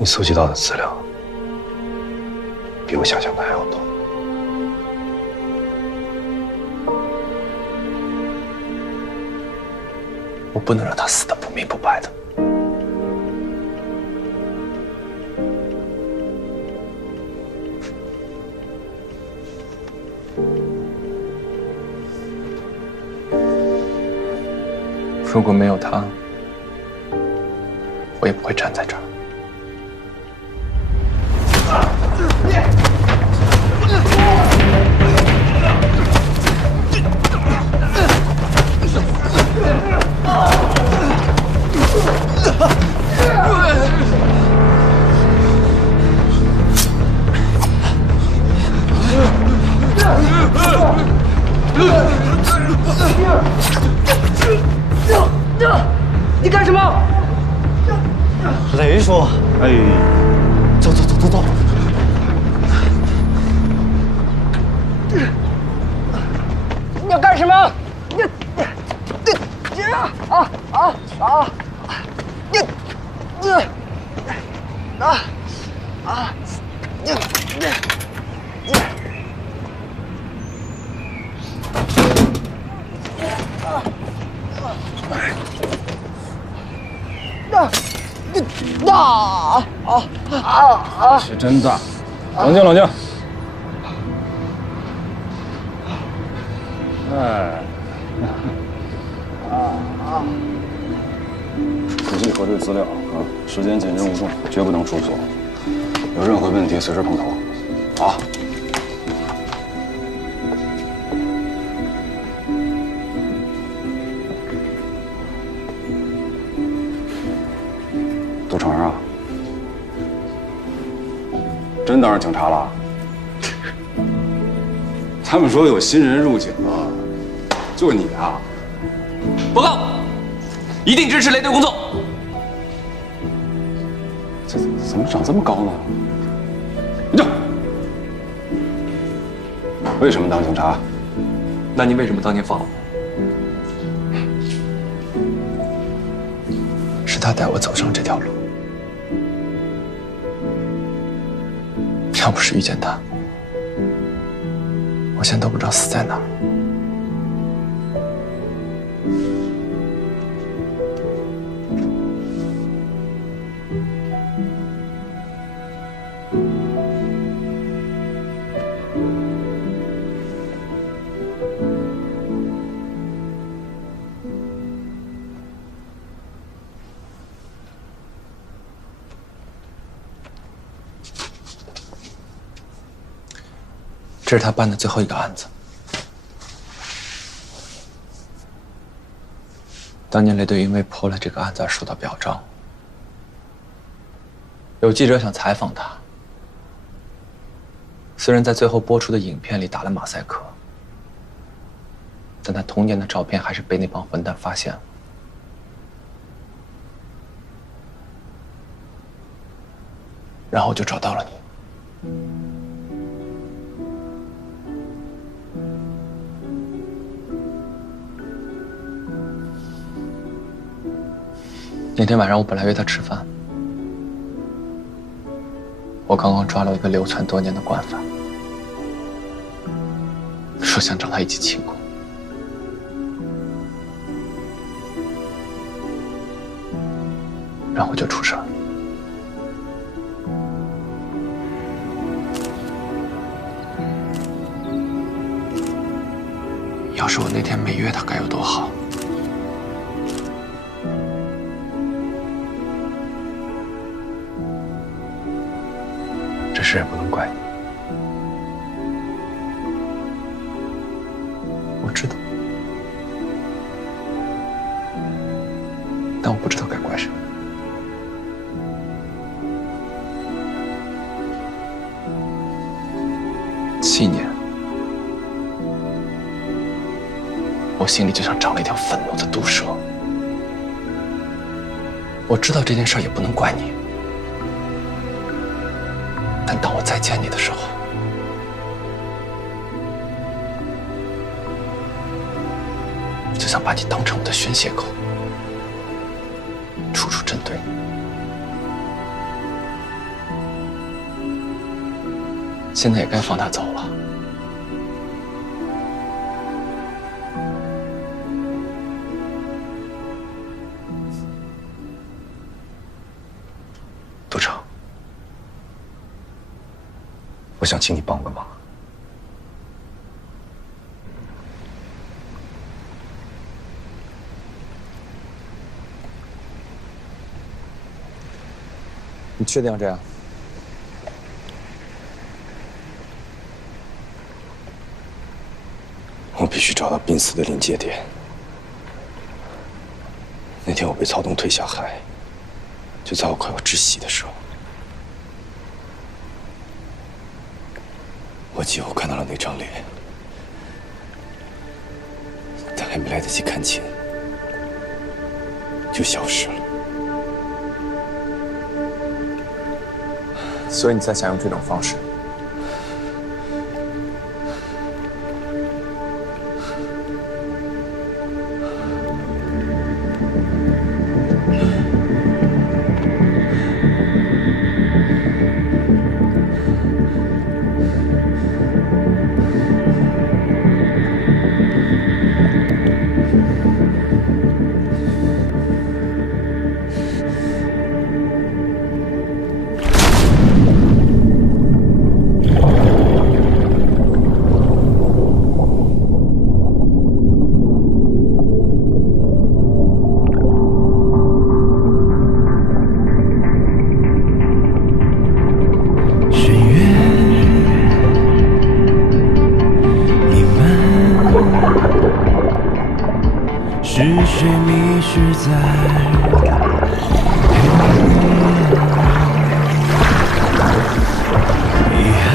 你搜集到的资料比我想象的还要多。我不能让他死得不明不白的。如果没有他，我也不会站在这儿。你干什么？雷叔，哎，走走走走走。你要干什么？你是真的，冷静冷静。哎，仔细核对资料啊，时间紧，任务重，绝不能出错。有任何问题随时碰头，啊。杜成啊，真当上警察了？他们说有新人入警了，就你啊？报告，一定支持雷队工作。怎么长这么高呢？你这为什么当警察？那你为什么当年放我？是他带我走上这条路。要不是遇见他，我现在都不知道死在哪儿。这是他办的最后一个案子。当年雷队因为破了这个案子而受到表彰，有记者想采访他。虽然在最后播出的影片里打了马赛克，但他童年的照片还是被那帮混蛋发现了。然后我就找到了你。那天晚上我本来约他吃饭，我刚刚抓了一个流窜多年的惯犯，说想找他一起请功。然后就出事了。要是我那天没约他，该有多好。这事也不能怪你，我知道，但我不知道该怪谁。7年，我心里就像长了一条愤怒的毒蛇。我知道这件事也不能怪你。但当我再见你的时候，就想把你当成我的宣泄口，处处针对你。现在也该放他走了。都成，我想请你帮个忙。你确定要这样？我必须找到濒死的临界点。那天我被曹东推下海，就在我快要窒息的时候，我几乎看到了那张脸，但还没来得及看清，就消失了。所以你才想用这种方式。是谁迷失在遗憾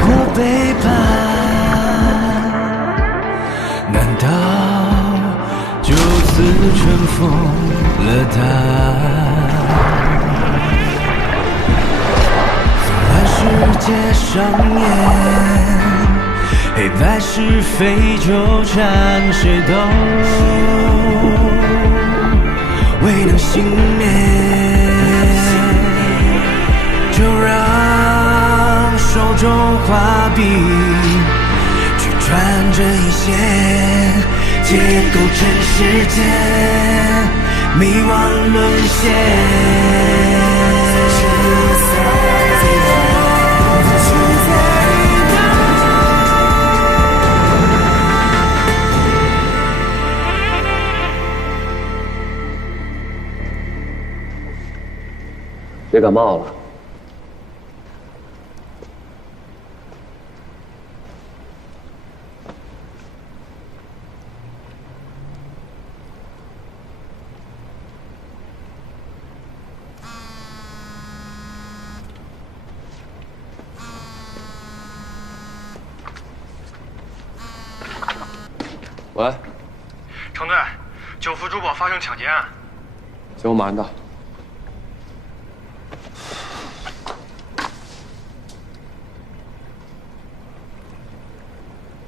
或背叛？难道就此尘封了答案？纵然世界上演黑白是非纠缠，谁都未能幸免，就让手中画笔去穿针引线，解构真世间迷惘沦陷。别感冒了。喂，程队，九福珠宝发生抢劫案。行，我马上到。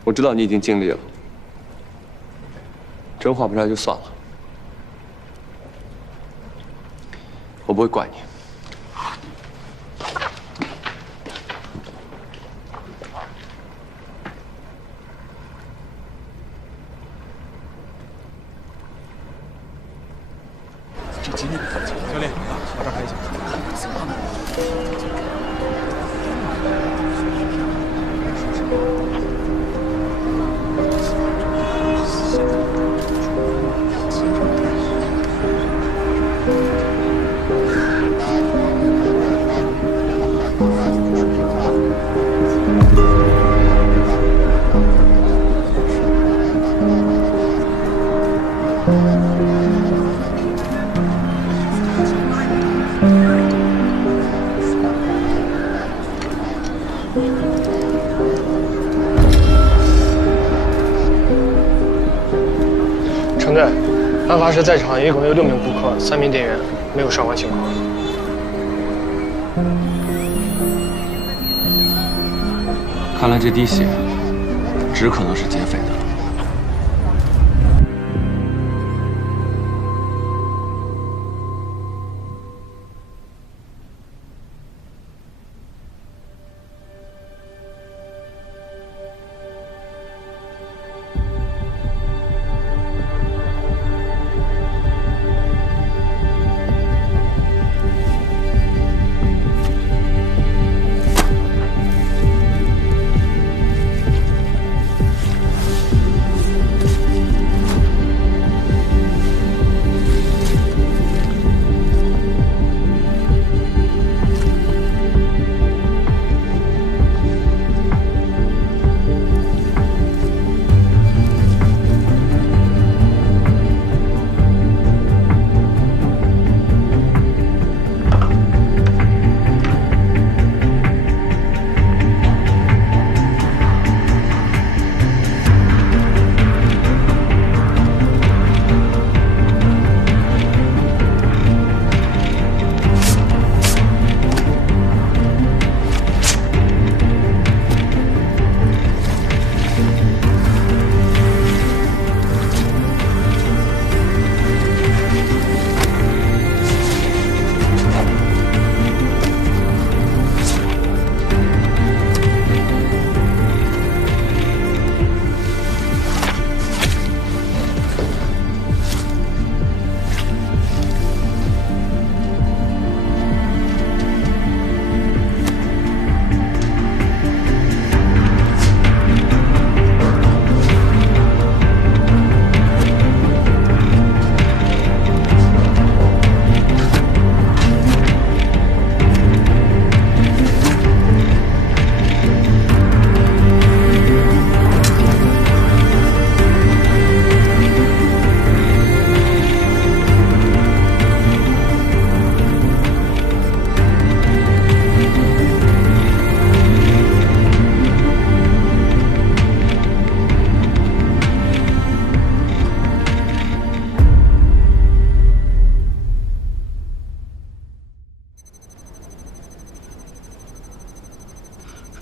我知道你已经尽力了，真画不出来就算了，我不会怪你。教练，往这儿拍一下。程队，案发时在场一共有6名顾客，3名店员，没有伤亡情况。看来这滴血只可能是劫匪的了。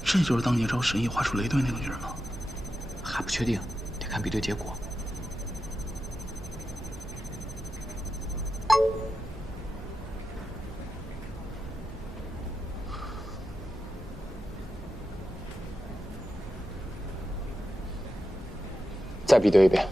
这就是当年招沈毅画出雷队那个女人吗？还不确定，得看比对结果。再比对一遍。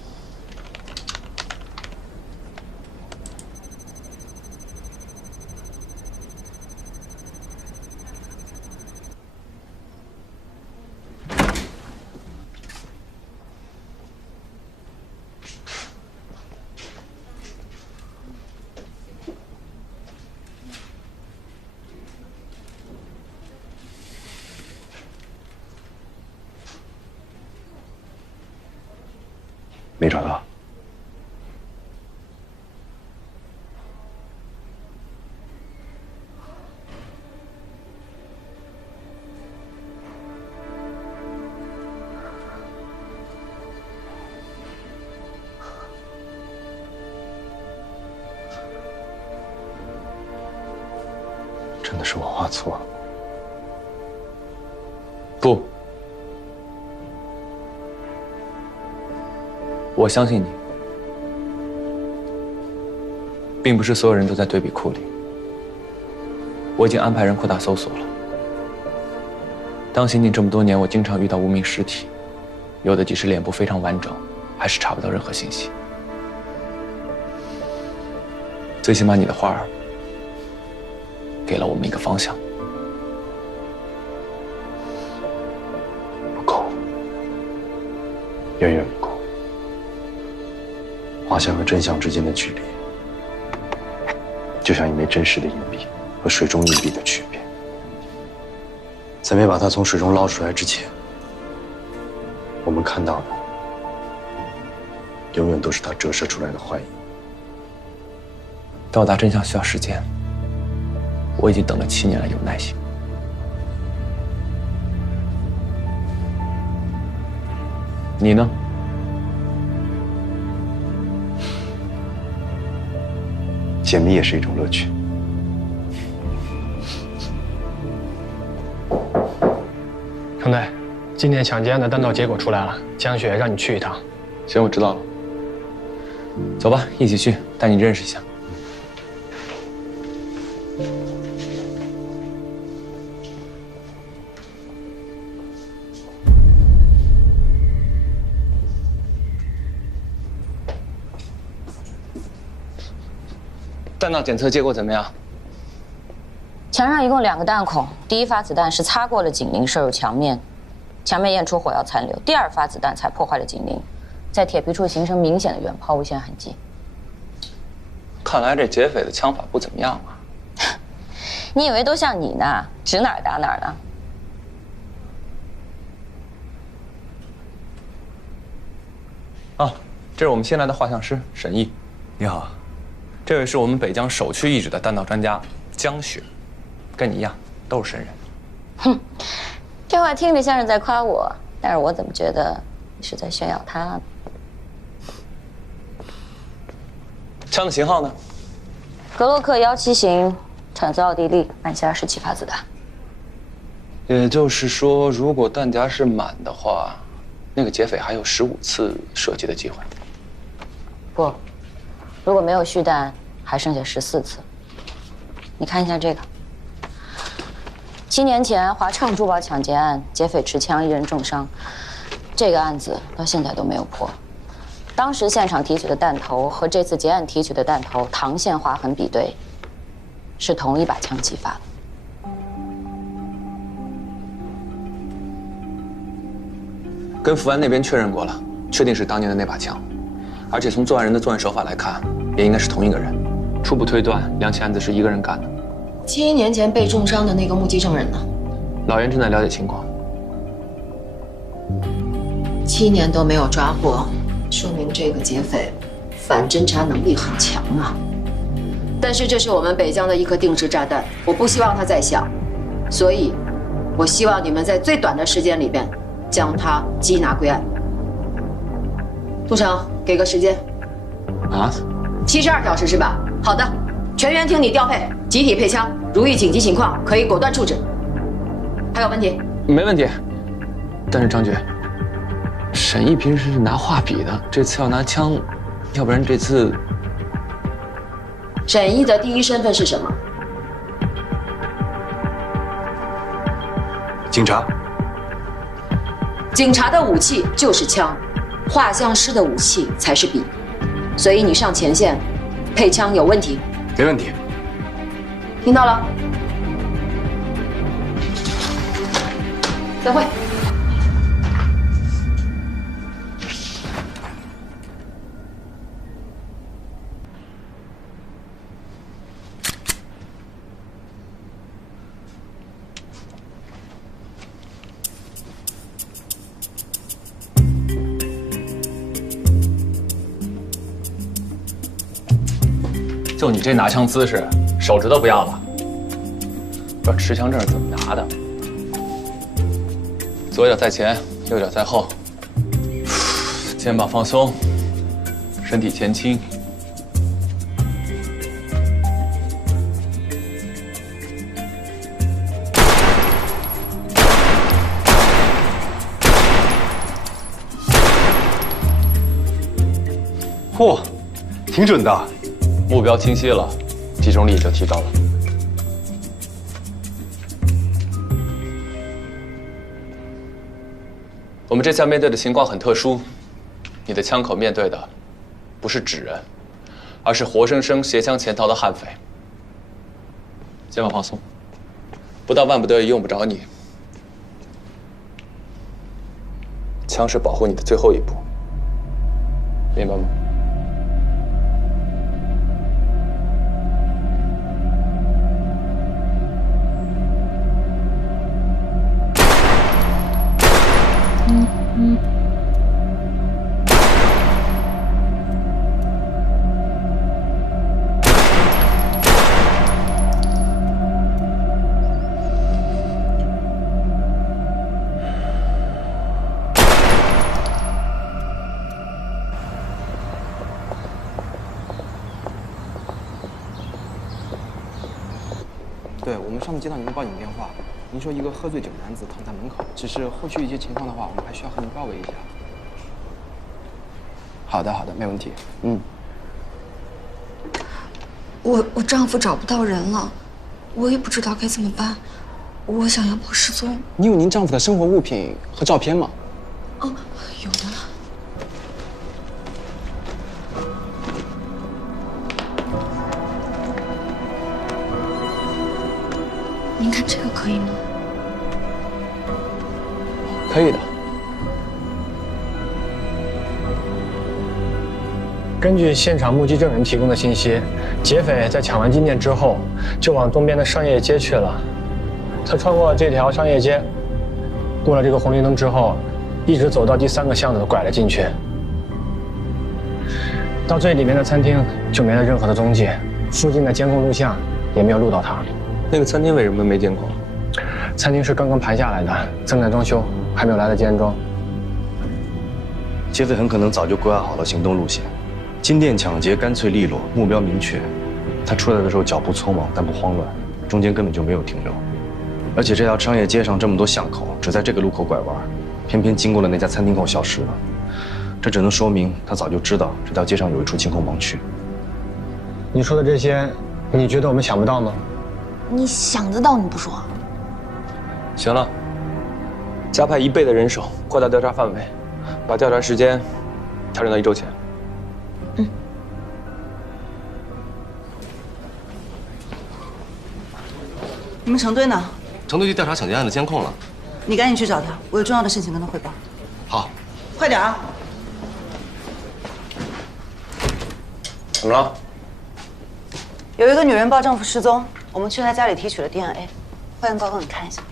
没找到。真的是我画错了。不，我相信你，并不是所有人都在对比库里。我已经安排人扩大搜索了。当刑警这么多年，我经常遇到无名尸体，有的即使脸部非常完整，还是查不到任何信息。最起码你的画儿给了我们一个方向。不够，远远不够。画像和真相之间的距离，就像一枚真实的硬币和水中硬币的区别。在没把它从水中捞出来之前，我们看到的永远都是它折射出来的幻影。到达真相需要时间，我已经等了7年了，有耐心。你呢？解谜也是一种乐趣。兄弟，今天抢劫案的弹道结果出来了，江雪让你去一趟。行，我知道了。走吧，一起去，带你认识一下。弹道检测结果怎么样？墙上一共2个弹孔，第1发子弹是擦过了警铃，射入墙面，墙面验出火药残留；第2发子弹才破坏了警铃，在铁皮处形成明显的远抛物线痕迹。看来这劫匪的枪法不怎么样啊！你以为都像你呢，指哪儿打哪儿呢？啊，这是我们新来的画像师沈毅。你好。这位是我们北疆首屈一指的弹道专家江雪，跟你一样都是神人。哼，这话听着像是在夸我，但是我怎么觉得你是在炫耀他呢？枪的型号呢？格洛克170型，产自奥地利，按下27发子弹。也就是说，如果弹夹是满的话，那个劫匪还有15次射击的机会。不。如果没有续弹，还剩下14次。你看一下这个，7年前华畅珠宝抢劫案，劫匪持枪，1人重伤，这个案子到现在都没有破。当时现场提取的弹头和这次劫案提取的弹头膛线划痕比对，是同一把枪击发的。跟福安那边确认过了，确定是当年的那把枪。而且从作案人的作案手法来看，也应该是同一个人。初步推断，2起案子是一个人干的。7年前被重伤的那个目击证人呢？老袁正在了解情况。7年都没有抓获，说明这个劫匪反侦查能力很强啊。但是这是我们北疆的一颗定时炸弹，我不希望它再响，所以，我希望你们在最短的时间里边将它缉拿归案。部长，给个时间。啊？72小时是吧？好的，全员听你调配，集体配枪，如遇紧急情况可以果断处置。还有问题？没问题。但是张局，沈毅平时是拿画笔的，这次要拿枪，要不然这次……沈毅的第一身份是什么？警察。警察的武器就是枪，画像师的武器才是笔。所以你上前线，配枪有问题。没问题。听到了。散会。就你这拿枪姿势，手指头不要了。这持枪证是怎么拿的？左脚在前，右脚在后，肩膀放松，身体前倾。嚯，挺准的。目标清晰了，集中力也就提高了。我们这次面对的情况很特殊，你的枪口面对的不是纸人，而是活生生携枪潜逃的悍匪。肩膀放松，不到万不得已用不着你。枪是保护你的最后一步，明白吗？对，我们上次接到您的报警电话，您说一个喝醉酒男子躺在门口，只是后续一些情况的话，我们还需要和您报备一下。好的，好的，没问题。我丈夫找不到人了，我也不知道该怎么办，我想要报失踪。你有您丈夫的生活物品和照片吗？哦，有的。您看这个可以吗？可以的。根据现场目击证人提供的信息，劫匪在抢完金店之后，就往东边的商业街去了。他穿过这条商业街，过了这个红绿灯之后，一直走到第3个巷子拐了进去。到最里面的餐厅就没了任何的踪迹，附近的监控录像也没有录到他。那个餐厅为什么没监控？餐厅是刚刚盘下来的，正在装修，还没有来得及安装。劫匪很可能早就规划好了行动路线。金店抢劫干脆利落，目标明确。他出来的时候脚步匆忙，但不慌乱，中间根本就没有停留。而且这条商业街上这么多巷口，只在这个路口拐弯，偏偏经过了那家餐厅后消失了。这只能说明他早就知道这条街上有一处监控盲区。你说的这些，你觉得我们想不到吗？你想得到你不说？行了，加派1倍的人手，扩大调查范围，把调查时间调整到1周前。你们成队呢？成队去调查抢劫案的监控了。你赶紧去找他，我有重要的事情跟他汇报。好，快点啊！怎么了？有一个女人报丈夫失踪，我们去她家里提取了 DNA， 化验报告你看一下。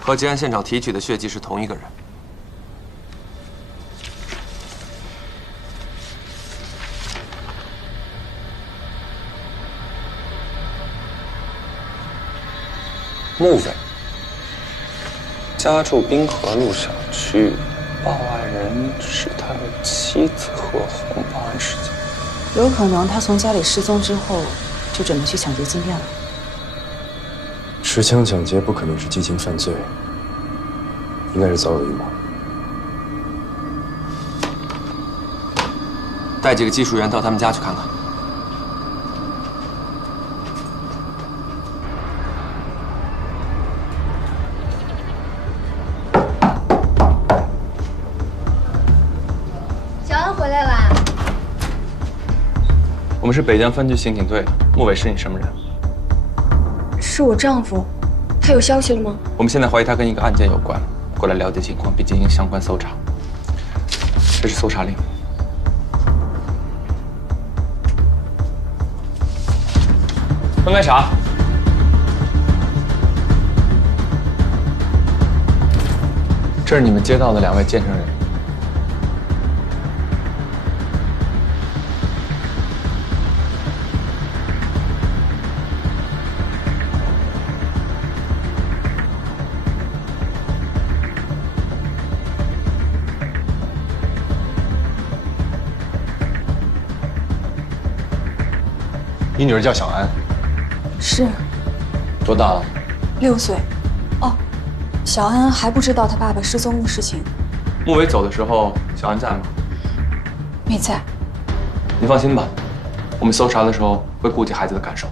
和劫案现场提取的血迹是同一个人。木匪家住滨河路小区，报案人是他的妻子何红。报案时间有可能他从家里失踪之后，就准备去抢劫金店了。持枪抢劫不可能是激情犯罪，应该是早有预谋。带几个技术员到他们家去看看。小安回来啦。我们是北江分局刑警队的，穆伟是你什么人？是我丈夫，他有消息了吗？我们现在怀疑他跟一个案件有关，过来了解情况并进行相关搜查。这是搜查令。分开查。这是你们接到的2位见证人。你女儿叫小安，是，多大了6岁。哦，小安还不知道他爸爸失踪的事情。穆伟走的时候，小安在吗？没在。你放心吧，我们搜查的时候会顾及孩子的感受。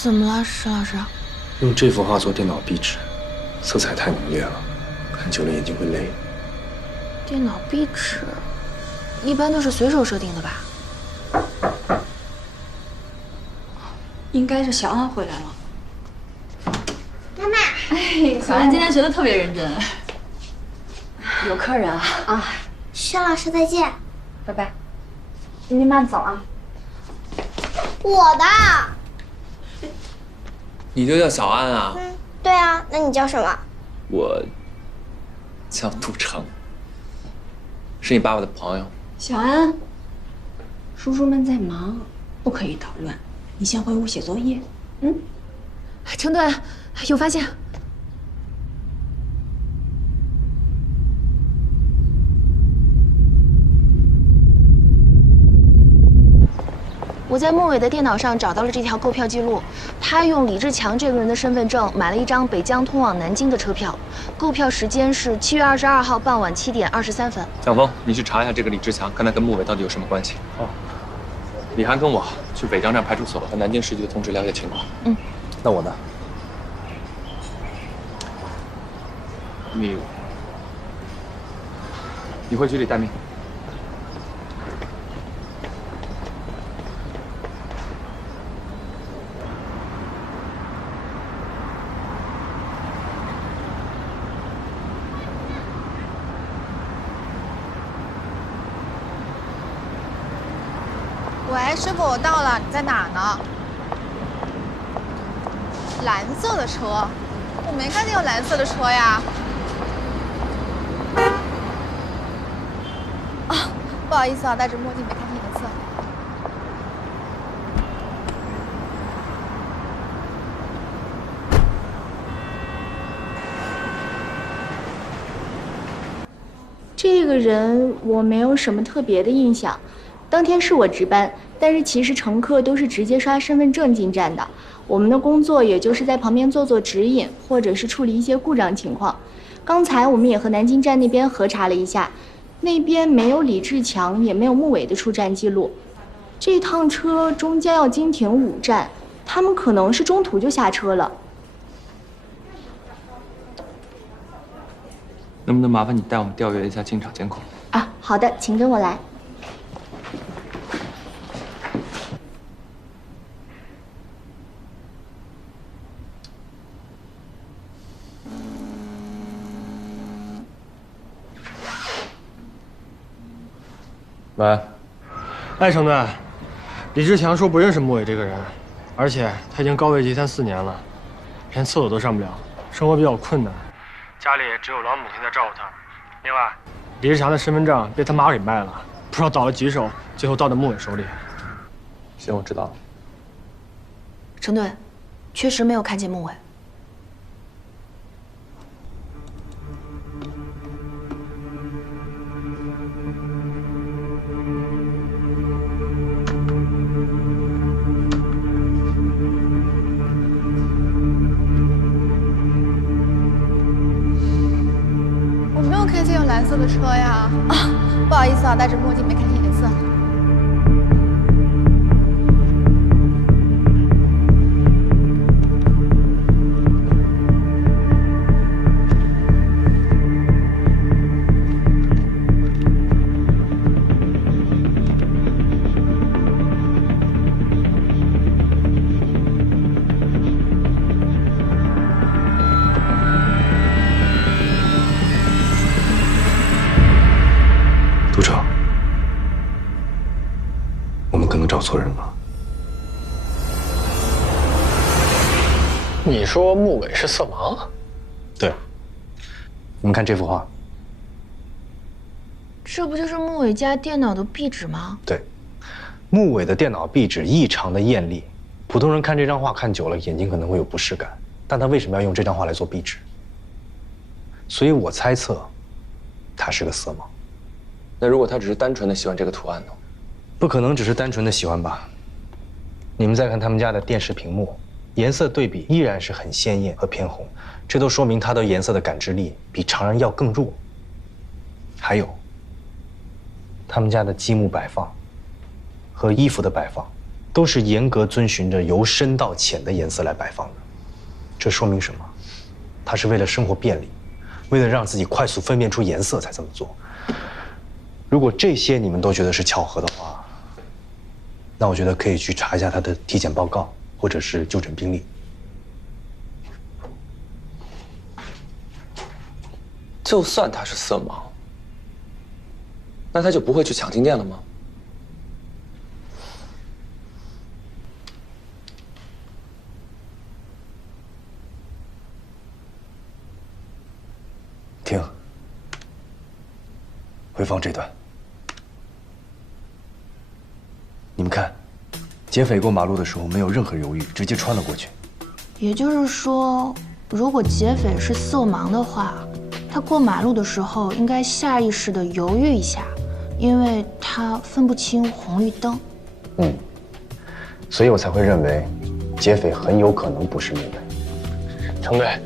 怎么了，石老师？用这幅画做电脑壁纸，色彩太浓烈了，看久了眼睛会累。电脑壁纸一般都是随手设定的吧？应该是小安回来了。妈妈，哎，小安今天学的特别认真。有客人啊！啊，薛老师再见，拜拜。您慢走啊。我的。你就叫小安啊？对啊，那你叫什么？我叫杜成，是你爸爸的朋友。小安，叔叔们在忙，不可以捣乱。你先回屋写作业。程队，有发现。我在穆伟的电脑上找到了这条购票记录，他用李志强这个人的身份证买了一张北疆通往南京的车票，购票时间是7月22号傍晚7点23分。蒋峰，你去查一下这个李志强，看他跟穆伟到底有什么关系。哦。李涵跟我去北疆站派出所和南京市局的同志了解情况。那我呢？你回局里待命。喂，师傅，我到了，你在哪儿呢？蓝色的车，我没看见有蓝色的车呀。啊，不好意思啊，戴着墨镜没看清颜色。这个人我没有什么特别的印象。当天是我值班，但是其实乘客都是直接刷身份证进站的。我们的工作也就是在旁边做做指引，或者是处理一些故障情况。刚才我们也和南京站那边核查了一下，那边没有李志强，也没有穆伟的出站记录。这趟车中间要经停5站，他们可能是中途就下车了。能不能麻烦你带我们调阅一下进场监控？啊，好的，请跟我来。喂，哎，程队，李志强说不认识穆伟这个人，而且他已经高位集餐4年了，连厕所都上不了，生活比较困难，家里只有老母亲在照顾他。另外，李志强的身份证被他妈给卖了，不知道倒了几手，最后到的穆伟手里。行，我知道了。程队，确实没有看见穆伟。我没有看见有蓝色的车呀！啊，不好意思啊，戴着墨镜没看清颜色。督长，我们可能找错人了。你说穆伟是色盲？对。你们看这幅画。这不就是穆伟家电脑的壁纸吗？对，穆伟的电脑壁纸异常的艳丽，普通人看这张画看久了，眼睛可能会有不适感。但他为什么要用这张画来做壁纸？所以我猜测，他是个色盲。那如果他只是单纯的喜欢这个图案呢？不可能只是单纯的喜欢吧？你们再看他们家的电视屏幕，颜色对比依然是很鲜艳和偏红，这都说明他对颜色的感知力比常人要更弱。还有，他们家的积木摆放和衣服的摆放，都是严格遵循着由深到浅的颜色来摆放的。这说明什么？他是为了生活便利，为了让自己快速分辨出颜色才这么做。如果这些你们都觉得是巧合的话，那我觉得可以去查一下他的体检报告，或者是就诊病历。就算他是色盲，那他就不会去抢金店了吗？停，回放这段。你们看，劫匪过马路的时候没有任何犹豫，直接穿了过去。也就是说，如果劫匪是色盲的话，他过马路的时候应该下意识地犹豫一下，因为他分不清红绿灯。所以我才会认为，劫匪很有可能不是穆伟。程队，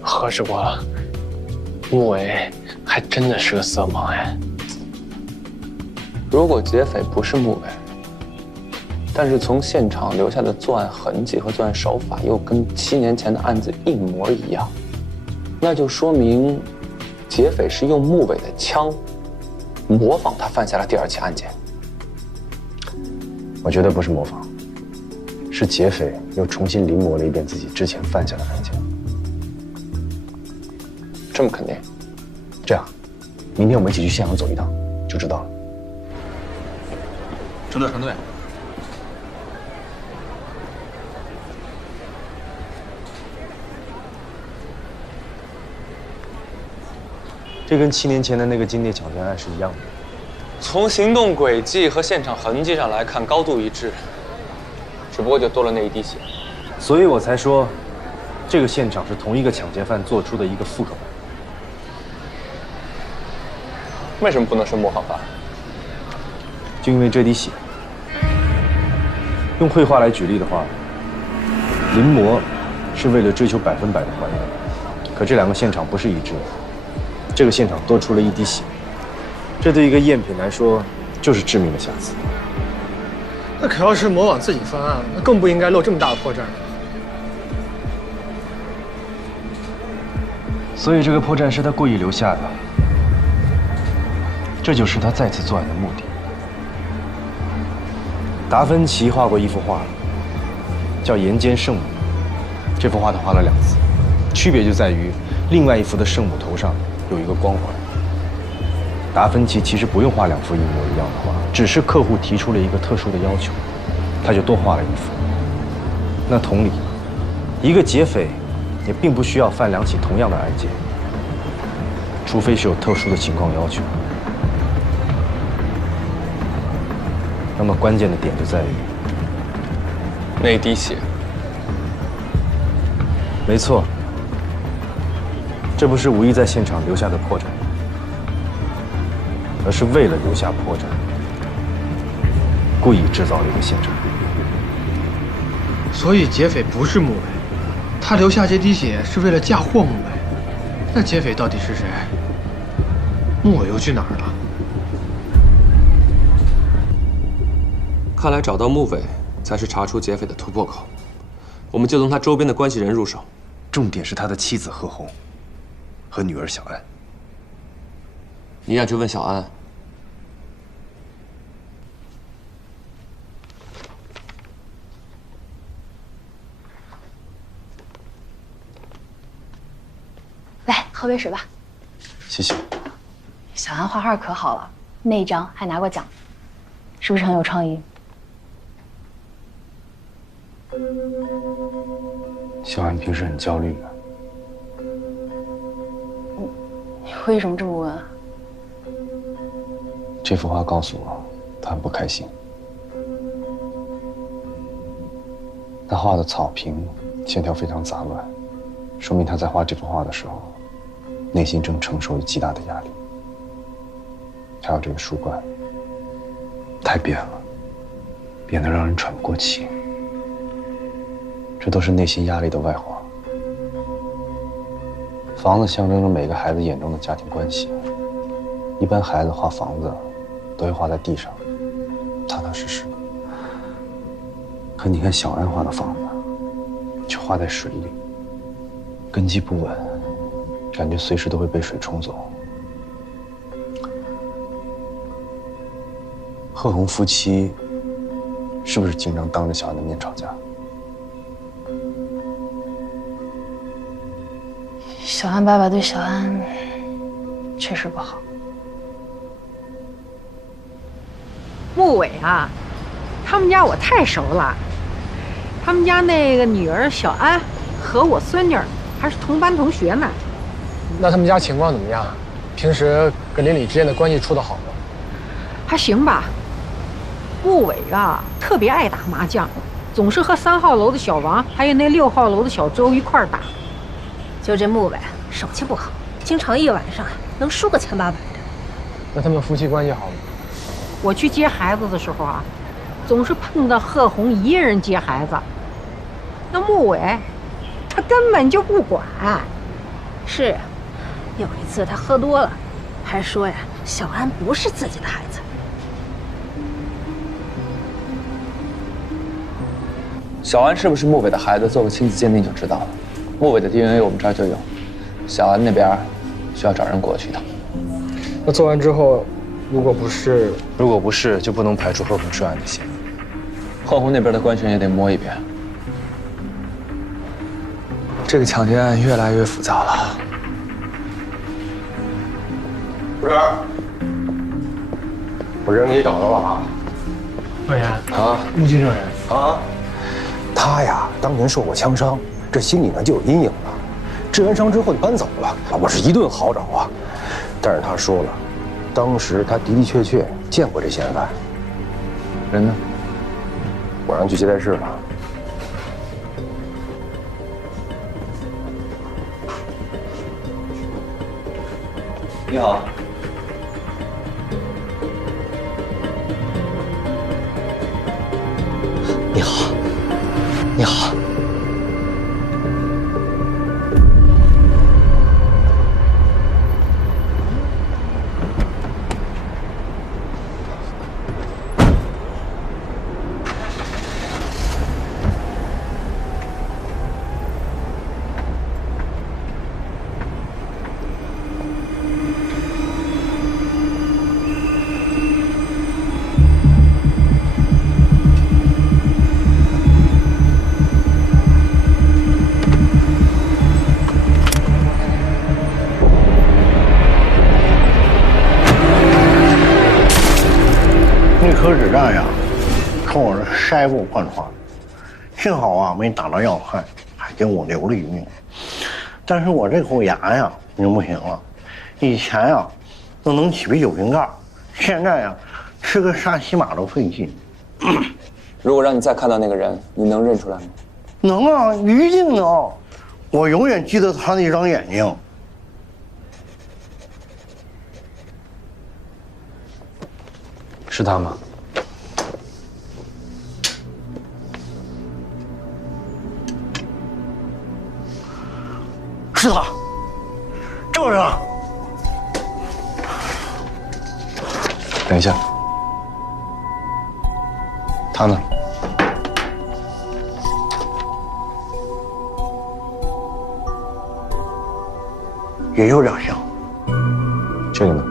核实过了，穆伟还真的是个色盲哎。如果劫匪不是穆伟，但是从现场留下的作案痕迹和作案手法又跟7年前的案子一模一样，那就说明劫匪是用穆伟的枪模仿他犯下了第2起案件。我觉得不是模仿，是劫匪又重新临摹了一遍自己之前犯下的案件。这么肯定？这样，明天我们一起去现场走一趟，就知道了。程队，程队。这跟7年前的那个金店抢劫案是一样的。从行动轨迹和现场痕迹上来看，高度一致，只不过就多了那一滴血。所以我才说，这个现场是同一个抢劫犯做出的一个复刻版。为什么不能是模仿犯？就因为这滴血。用绘画来举例的话，临摹是为了追求100%的还原，可这2个现场不是一致的。这个现场多出了一滴血，这对一个赝品来说就是致命的瑕疵。那可要是模仿自己犯案，那更不应该露这么大的破绽。所以这个破绽是他故意留下的，这就是他再次作案的目的。达芬奇画过一幅画，叫《岩间圣母》，这幅画他画了2次，区别就在于另外一幅的圣母头上有一个光环。达芬奇其实不用画2幅一模一样的画，只是客户提出了一个特殊的要求，他就多画了1幅。那同理，一个劫匪也并不需要犯2起同样的案件，除非是有特殊的情况要求。那么关键的点就在于那滴血。没错，这不是无意在现场留下的破绽，而是为了留下破绽，故意制造了一个现场。所以劫匪不是穆伟，他留下这滴血是为了嫁祸穆伟。那劫匪到底是谁？穆伟又去哪儿了？看来找到穆伟才是查出劫匪的突破口。我们就从他周边的关系人入手，重点是他的妻子贺红和女儿小安。你想去问小安？来，喝杯水吧。谢谢。小安画画可好了，那一张还拿过奖，是不是很有创意？小安平时很焦虑吗？你为什么这么问啊？这幅画告诉我，他很不开心。他画的草坪线条非常杂乱，说明他在画这幅画的时候，内心正承受着极大的压力。还有这个书馆，太扁了，扁得让人喘不过气。这都是内心压力的外化。房子象征着每个孩子眼中的家庭关系。一般孩子画房子都会画在地上，踏踏实实。可你看小安画的房子，却画在水里，根基不稳，感觉随时都会被水冲走。贺红夫妻是不是经常当着小安的面吵架？小安爸爸对小安确实不好。穆伟啊，他们家我太熟了。他们家那个女儿小安和我孙女还是同班同学呢。那他们家情况怎么样？平时跟邻里之间的关系处得好吗？还行吧。穆伟啊，特别爱打麻将，总是和3号楼的小王还有那6号楼的小周一块儿打。就这穆伟手气不好，经常一晚上能输个700-800的。那他们夫妻关系好吗？我去接孩子的时候啊，总是碰到贺红一人接孩子，那穆伟他根本就不管。是，有一次他喝多了，还说呀小安不是自己的孩子。小安是不是穆伟的孩子，做个亲子鉴定就知道了。穆伟的 DNA 我们这儿就有，小安那边需要找人过去一趟。那做完之后，如果不是，就不能排除贺红涉案的嫌疑。贺红那边的关系人也得摸一遍。这个抢劫案越来越复杂了。不是，我人给你找到了啊。魏岩啊，目击证人啊，他呀当年受过枪伤，这心里呢就有阴影了。治完伤之后就搬走了，我是一顿好找啊。但是他说了，当时他的的确确见过这嫌犯。人呢？我让去接待室了。你好。你好，你好。车子弹呀，从我的腮部贯穿，幸好啊没打到要害，还给我留了一命。但是我这口牙呀，已经不行了。以前呀，都能起杯酒瓶盖，现在呀，吃个沙琪玛都费劲。如果让你再看到那个人，你能认出来吗？能啊，一定能。我永远记得他那张眼睛。是他吗？是他，就是他。等一下，他呢？也有点像。这个呢？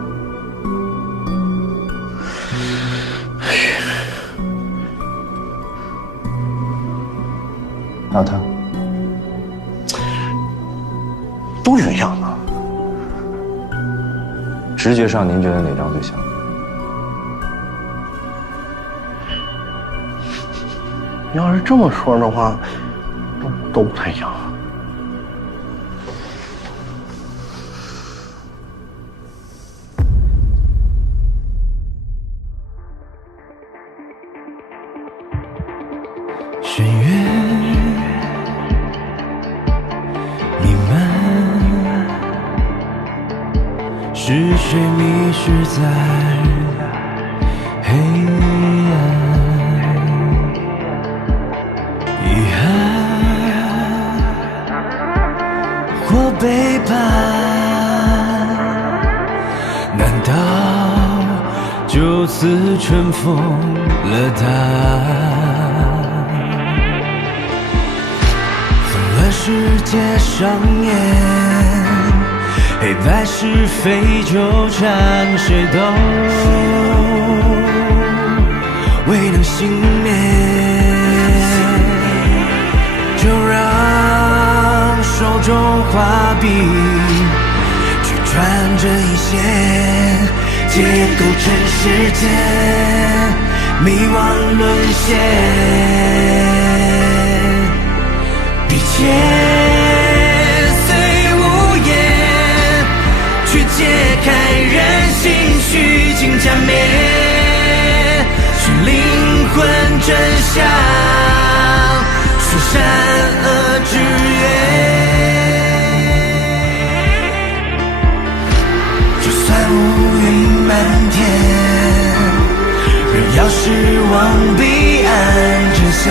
还有他，都挺像的。直觉上您觉得哪张最像？要是这么说的话，都不太像。深渊弥漫，是谁迷失在黑暗？遗憾或背叛，难道就此尘封了答案？世界上演，黑白是非纠缠，谁都未能幸免。就让手中画笔去穿针引线，解构尘世间迷惘沦陷。笔尖虽无言，却揭开人心虚情假面，寻灵魂真相，说善恶之源。就算乌云漫天，仍要失望彼岸真相。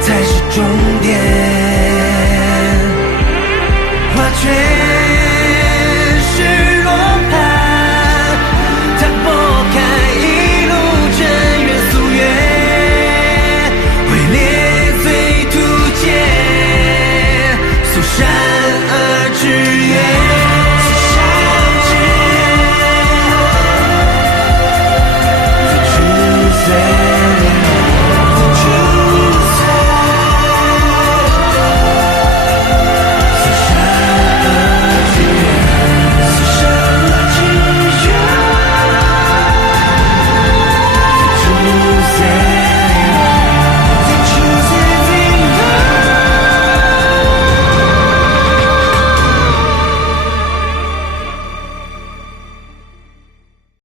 才是终点，画圈。